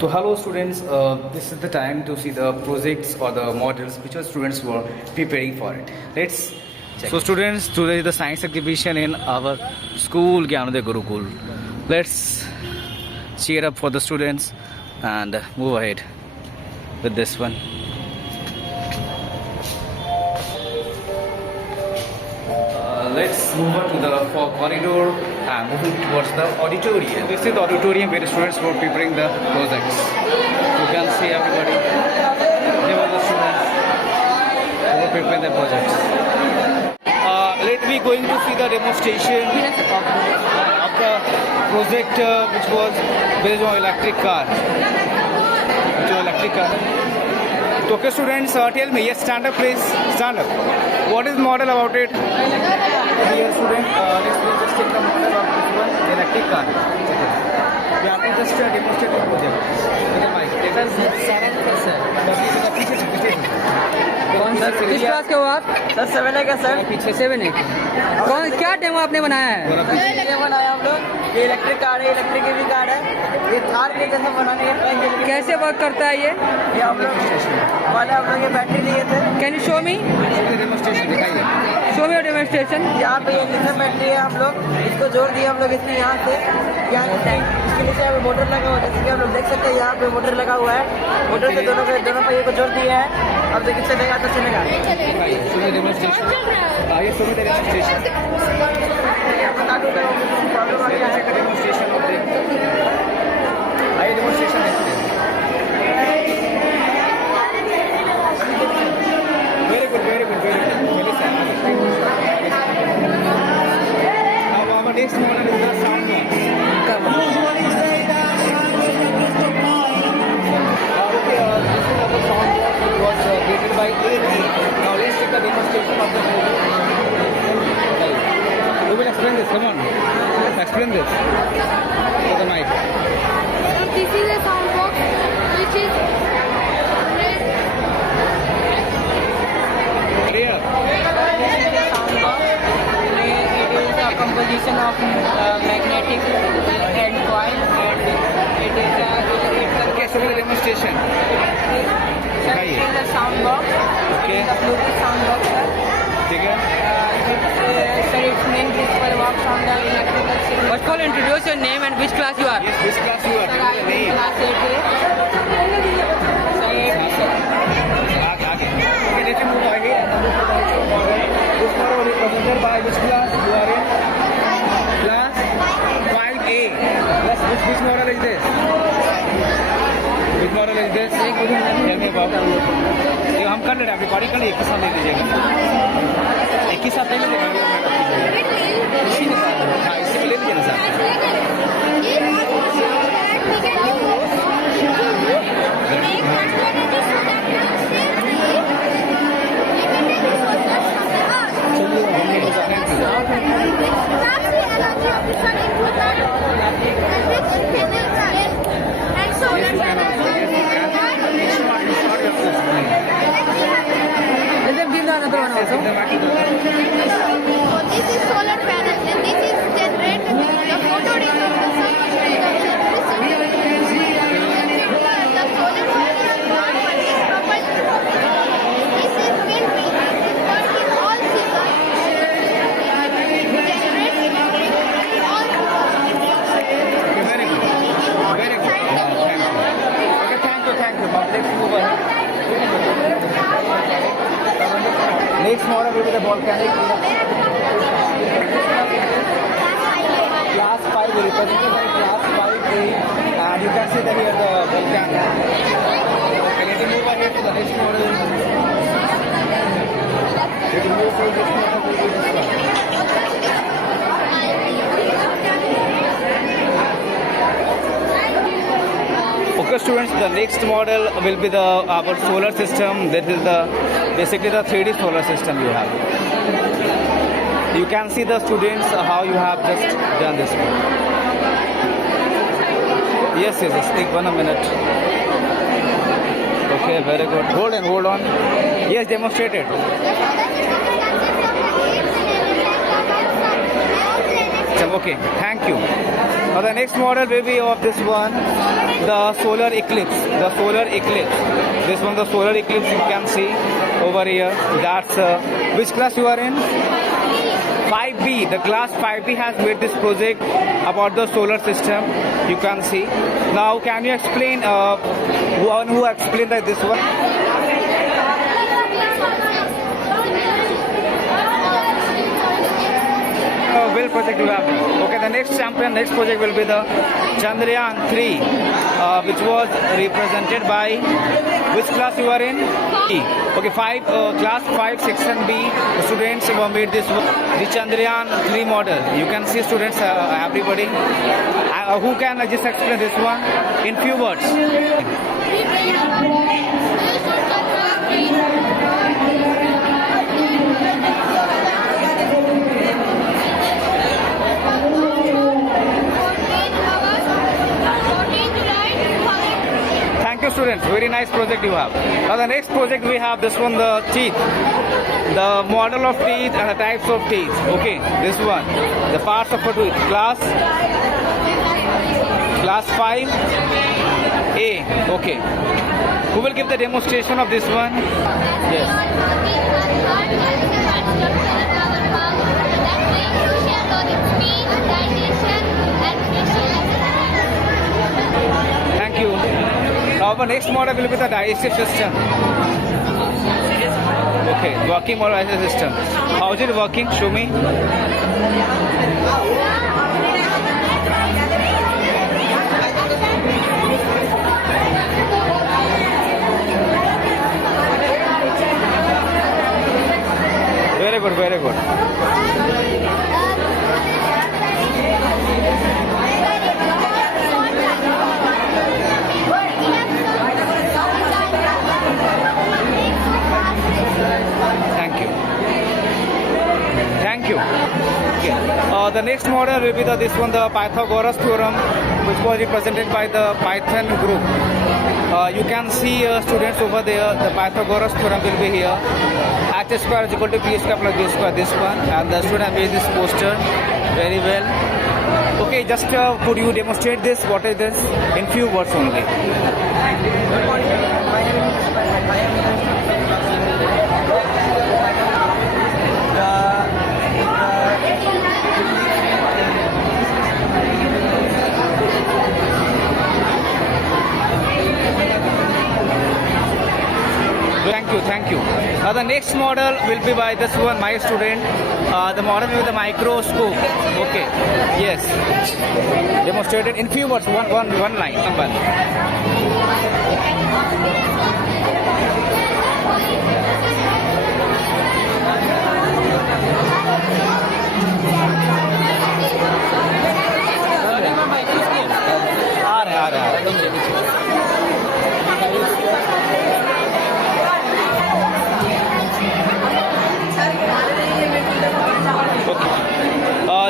So hello students, this is the time to see the projects or the models which our students were preparing for it. Let's check. So students, today is the science exhibition in our school Gyanodaya Gurukul. Let's cheer up for the students and move ahead with this one. Let's move on to the corridor and moving towards the auditorium. This is the auditorium where the students were preparing the projects. You can see everybody. They were the students who were preparing the projects. Let me going to see the demonstration of the project which was based on electric car. So, okay students, tell me, yes, stand up please, stand up. What is model about it? Here student, let's just take the model of this one, electric car. We have to just demonstrate the project. किस class के हो आप? Sir 7 है क्या sir? पीछे 7 है। कौन क्या डेमो आपने बनाया है? ये बनाया हम लोग। ये इलेक्ट्रिक कार है, इलेक्ट्रिक की भी कार है। ये थार के जैसा बनाने का ट्राई किया। कैसे वर्क करता है ये? हम लोग ये बैटरी लिए थे। Can you show me? Show me your demonstration. यहाँ पे ये लिथियम बैटरी है, हम लोग इसको जोड़ दिए हम लोग इसमें यहाँ से यहाँ इसके नीचे यहाँ पे मोटर लगा हुआ है, जैसे कि आप लोग देख सकते हैं यहाँ पे मोटर लगा हुआ है। मोटर से दोनों पहिए को जोड़ दिए हैं। अब देखिए चलेगा तो चलेगा। Very good. Now our next model is the sound box. Okay, this is our sound box. It was created by AT. Now let's take the demonstration of the movie. You will explain this. Come on, explain this to the mic. So this is a sound box which is Clear. It is a composition of magnetic and coil, and it is Okay, so the demonstration. it is a sound box. Okay. It is a Bluetooth sound box, sir. ठीक है. Sir, its main principle works on the electrical signal. First of all, introduce your name and which class you are. Yes, which class you are? Sir, I am in Name. class 8A. Sir, 8B, sir. Okay, let's move ahead. This model is presented by which class you are in? Class 5A. Plus, which model is this? Which model is this? Tell me about. ये हम कर ले रहे हैं, recording कर लिए, एक ही साथ ले लीजिएगा। एक ही साथ ले लीजिएगा। हाँ, इसी में ले लीजिए ना sir. This is solar panel and this is generate the photo rays of the sun. The solar panel is propelled. This is wind wheel. Work in all seasons. Generate in all seasons. Very good. Okay, thank you. Now let's move ahead. Next model will be the volcanic. Class 5 will be presented by class 5A, and you can see that here the volcano. Okay, let me move ahead to the next model. Let me move to the next model will be this one. Okay students, the next model will be the our solar system. That is the basically the 3D solar system you have. You can see the students how you have just done this one. Yes. Take 1 minute. Okay, very good. Hold on. Yes, demonstrate it. system. Okay, thank you. Now the next model will be of this one, the solar eclipse. The solar eclipse. This one, the solar eclipse, you can see over here. That's which class you are in? 5B. The class 5B has made this project about the solar system. You can see. Now, can you explain? One who explained that this one? Well, project you have. Okay, the next project will be the Chandrayaan 3, which was represented by which class you are in? E. Okay, class 5 section B students have made this the Chandrayaan 3 model. You can see students, everybody. Who can just explain this one in few words? Thank you, students. Very nice project you have. Now the next project we have this one, the teeth, the model of teeth and the types of teeth. Okay, this one, the parts of a tooth. Class 5A. Okay. Who will give the demonstration of this one? Yes. Thank you. Our next model will be the digestive system. Okay, working model digestive system. How is it working? Show me. Very good, very good. Thank you. Okay. The next model will be this one, the Pythagoras theorem, which was represented by the Python group. You can see students over there. The Pythagoras theorem will be here. H square is equal to p square plus b square. This one, and the student made this poster very well. Okay, just could you demonstrate this? What is this in few words only? Thank you. Now the next model will be by this one, my student. The model with the microscope. Okay. Yes. Demonstrated in few words. One line. Number. आ रहे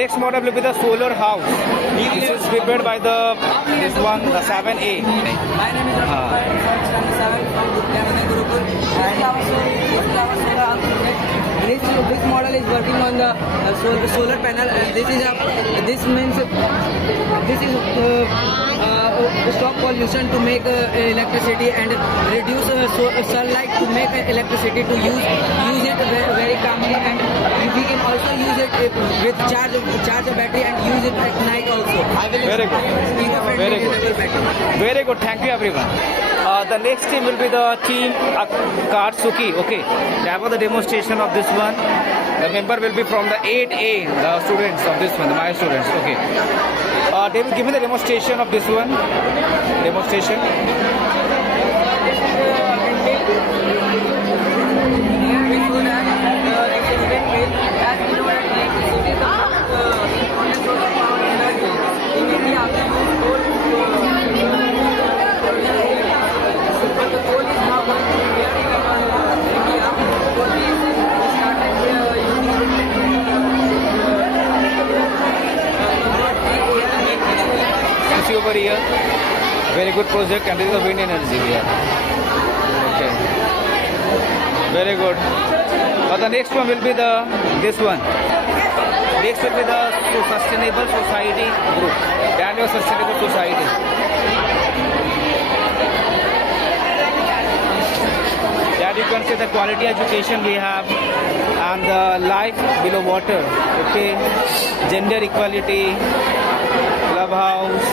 next model will be the solar house. This is prepared by this one, the 7A. My name is Rafa. I am from 7 from Gurukul, Gurukul, and our solar house project. This model is working on the solar panel, and this is stop pollution to make electricity and reduce sunlight to make electricity to use it very calmly, and we can also use it with charge a battery and use it at night also. Very good. Very good. Very good. Thank you, everyone. The next team will be the team Katsuki. Okay, that was the demonstration of this one. The member will be from the 8A, the students of this one, my students. Okay. They will give me the demonstration of this one. Demonstration. Over here, very good project, and this is the wind energy here. Okay, very good. But the next one will be this one. Next will be the sustainable society group. Daniel Sustainable Society. That you can see the quality education we have and the life below water. Okay, gender equality, clubhouse,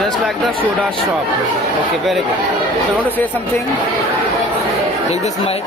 just like the soda shop. Okay, very good. So you want to say something? Take this mic.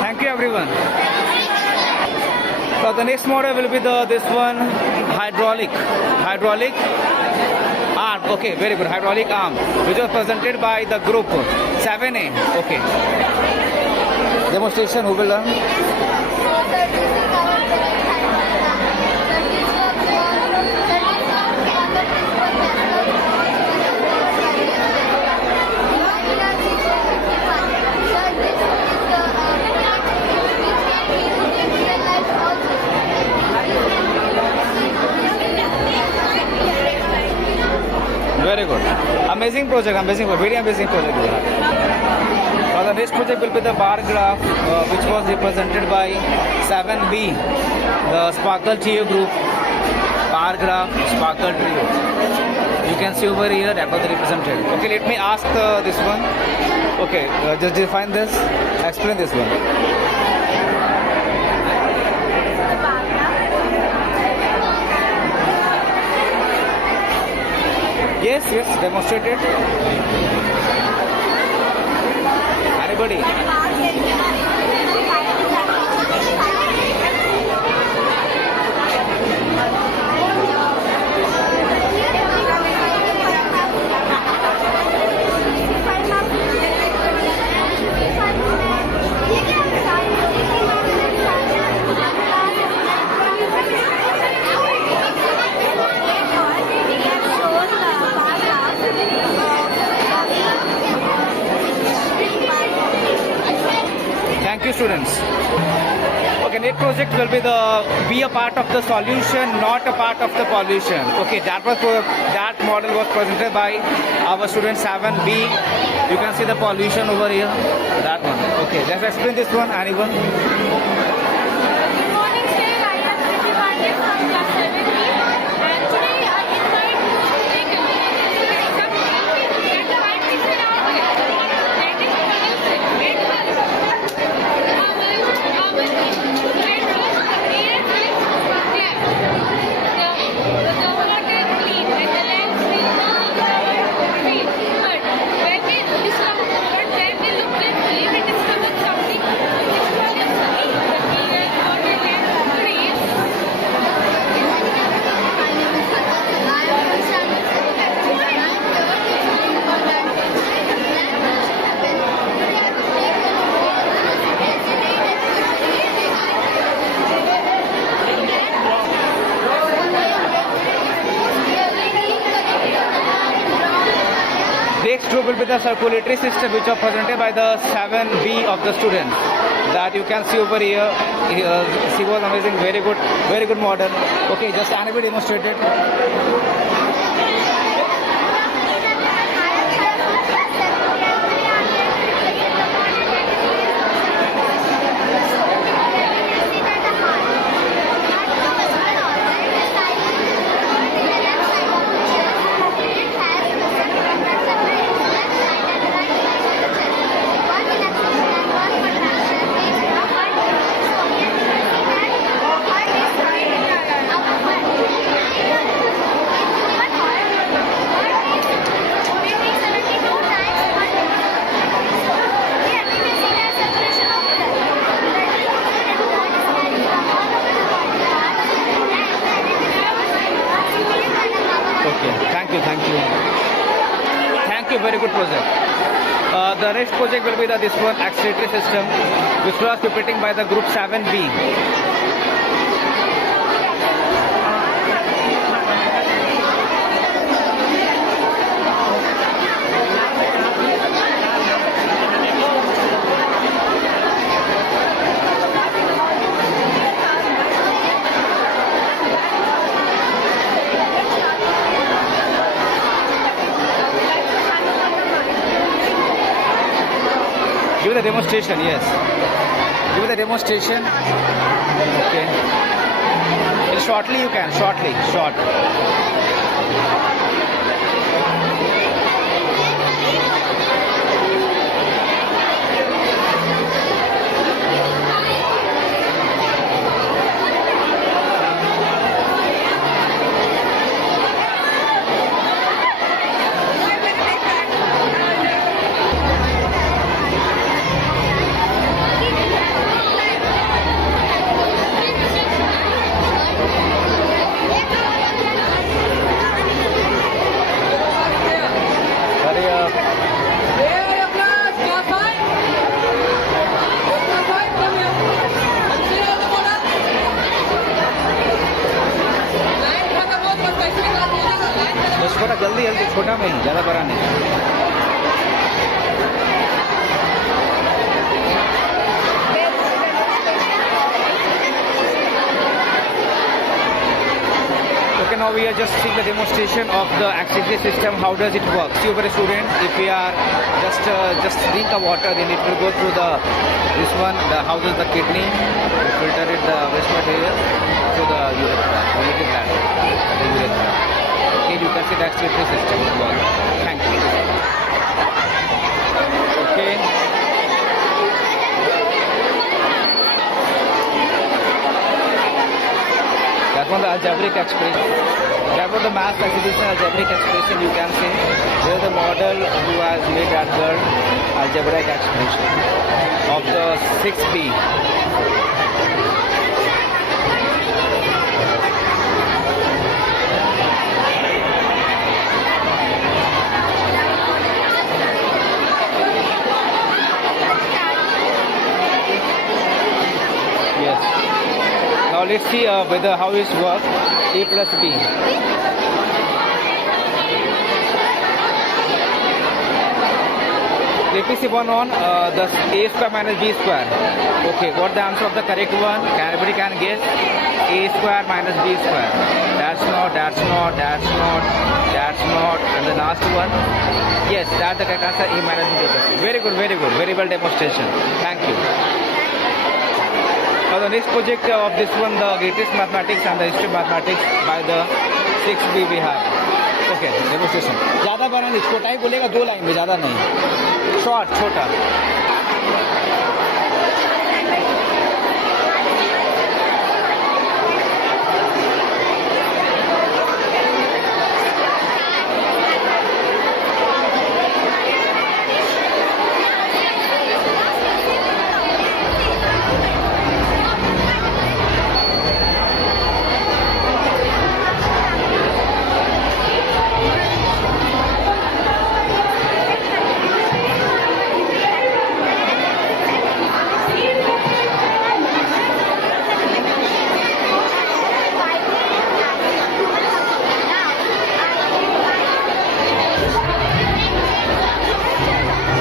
Thank you everyone. So the next model will be this one, hydraulic arm. Okay, very good. Hydraulic arm, which was presented by the group 7A. Okay. Demonstration. Who will learn? Very good. Amazing project, very amazing project. The next project will be the bar graph, which was represented by 7B, the Sparkle Trio group. Bar graph, Sparkle Trio. You can see over here that was represented. Okay, let me ask this one. Okay, just define this, explain this one. Yes, demonstrate it. Anybody? Thank you, students. Okay, next project will be a part of the solution, not a part of the pollution. Okay, that model was presented by our student 7B. You can see the pollution over here. That one. Okay, let's explain this one. Anyone? Good morning, sir. I am Kriti Pandey from class 7B, and today I invite you to take a look at the exam that the scientists in our way. That is pollution. Next group will be the circulatory system, which are presented by the 7B of the students. That you can see over here. She was amazing, very good model. Okay, just anybody demonstrated. Thank you, very good project. The next project will be this one, accelerator system, which was prepared by the group 7B. the demonstration, yes. Give me the demonstration. Okay. Shortly you can, short. Hurry up. बस छोटा जल्दी छोटा में ही, ज़्यादा बड़ा नहीं. Okay, now we are just seeing the demonstration of the accessory system. How does it work? See over a student, if we are just drink the water, then it will go through this one, the houses the kidney, filter it the waste material to the urethra, the urethra. Okay, you can see the accessory system work. Thank you. Okay. That one the algebraic expression. That was the math expression, algebraic expression you can say. There is the model who has made that word algebraic expression of the 6B. Yes. Now let's see whether how it works. A plus B. Let me see one on the A square minus B square. Okay, what the answer of the correct one? Everybody can guess. A square minus B square. That's not, and the last one. Yes, that's the correct answer. A minus B square. Very good, very well demonstration. Thank you. Now the next project of this one, the greatest mathematics and the history of mathematics by the 6B we have. Okay, demonstration. ज़्यादा बड़ा नहीं, छोटा ही बोलेगा, 2 line में, ज़्यादा नहीं. Short, छोटा.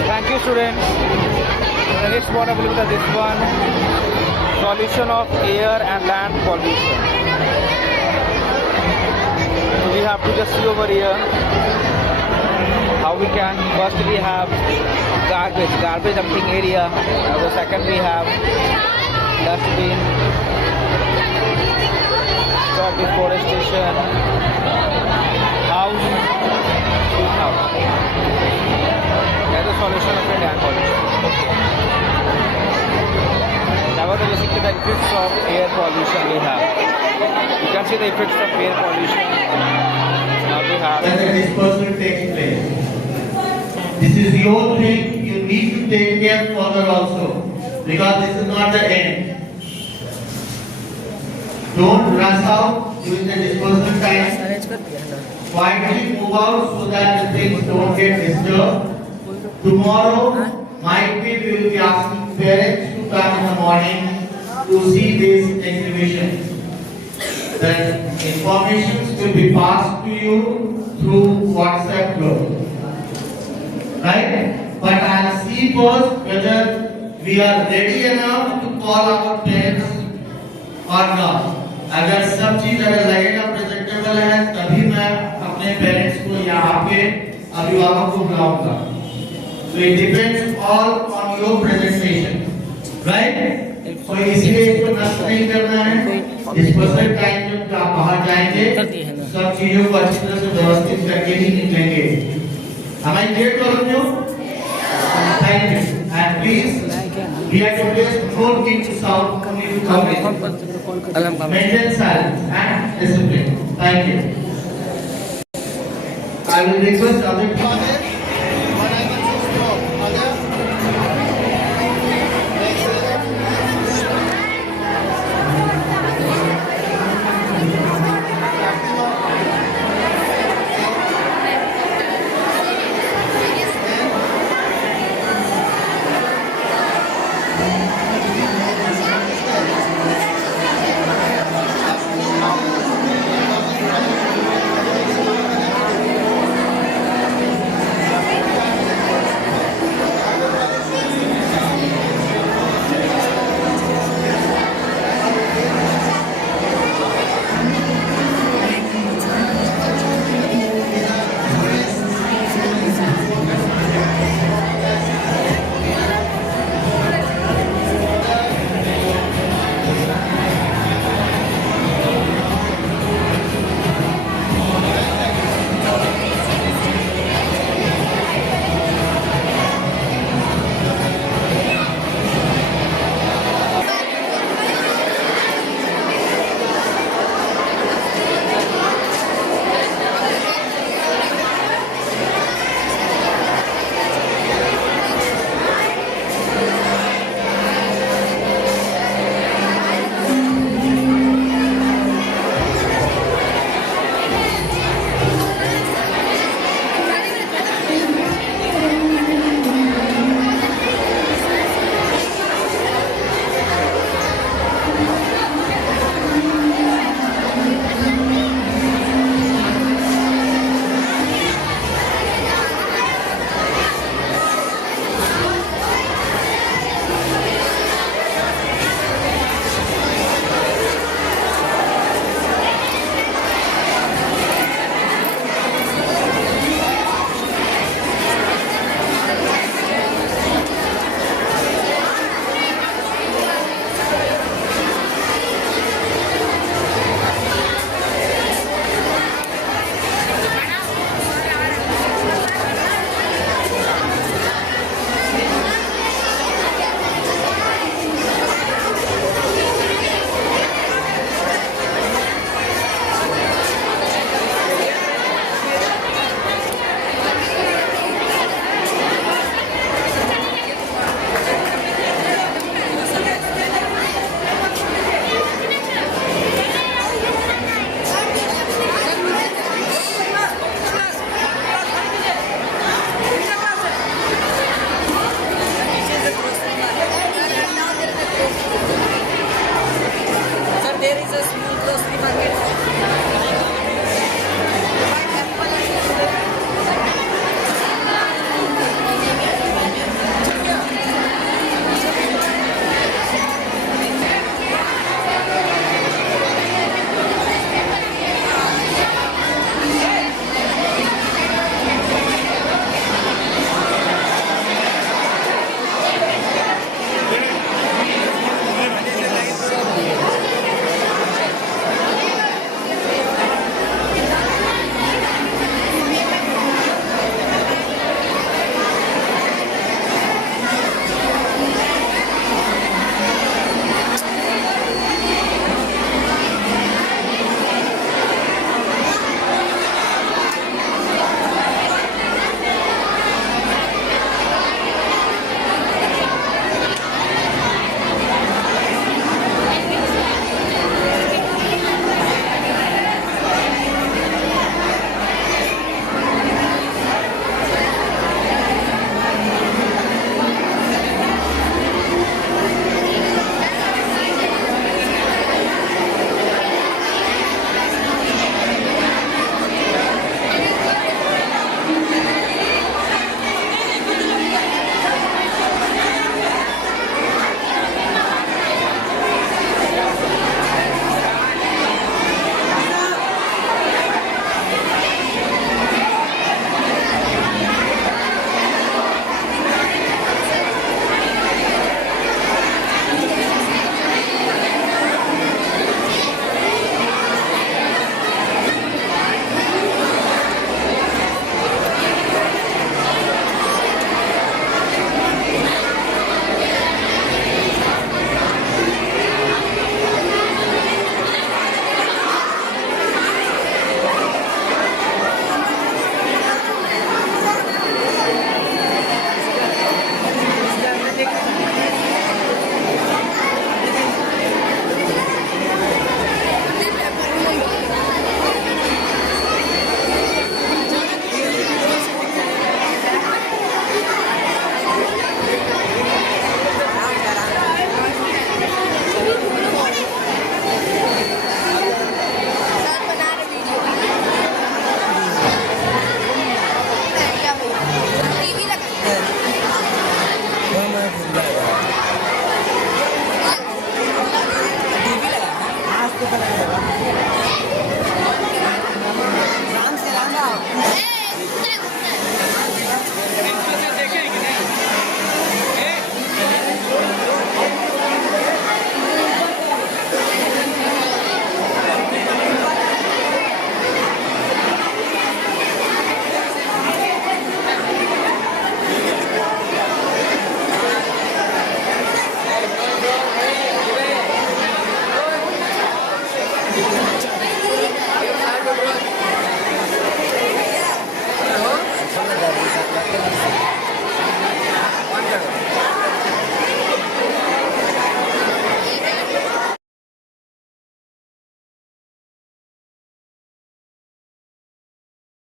Thank you, students. The next one I will look at this one. Solution of air and land pollution. So we have to just see over here how we can. First we have garbage dumping area. The second we have dustbin. Stop deforestation. House. Street house. That's the solution of land pollution. That was basically the effects of air pollution we have. You can see the effects of air pollution. Now we have. When the dispersal takes place, this is your thing. You need to take care further also, because this is not the end. Don't rush out during the dispersal time. Quietly move out so that the things don't get disturbed. Tomorrow, might be we will be asking parents to come in the morning to see this exhibition. The information will be passed to you through WhatsApp group. Right? But I'll see first whether we are ready enough to call our parents or not. अगर सब चीज अगर लगेगा presentable है तभी मैं अपने parents को यहाँ पे अभिभावक को बुलाऊंगा. So it depends all on your presentation, right? So इसलिए इसको नष्ट नहीं करना है। डिस्पर्सल टाइम जब आप बाहर जाएंगे सब चीजों को अच्छी तरह से व्यवस्थित करके ही निकलेंगे। Am I clear to all of you? Thank you. And please, we are to place more key to sound maintain silence and discipline. Thank you. I will request Ajay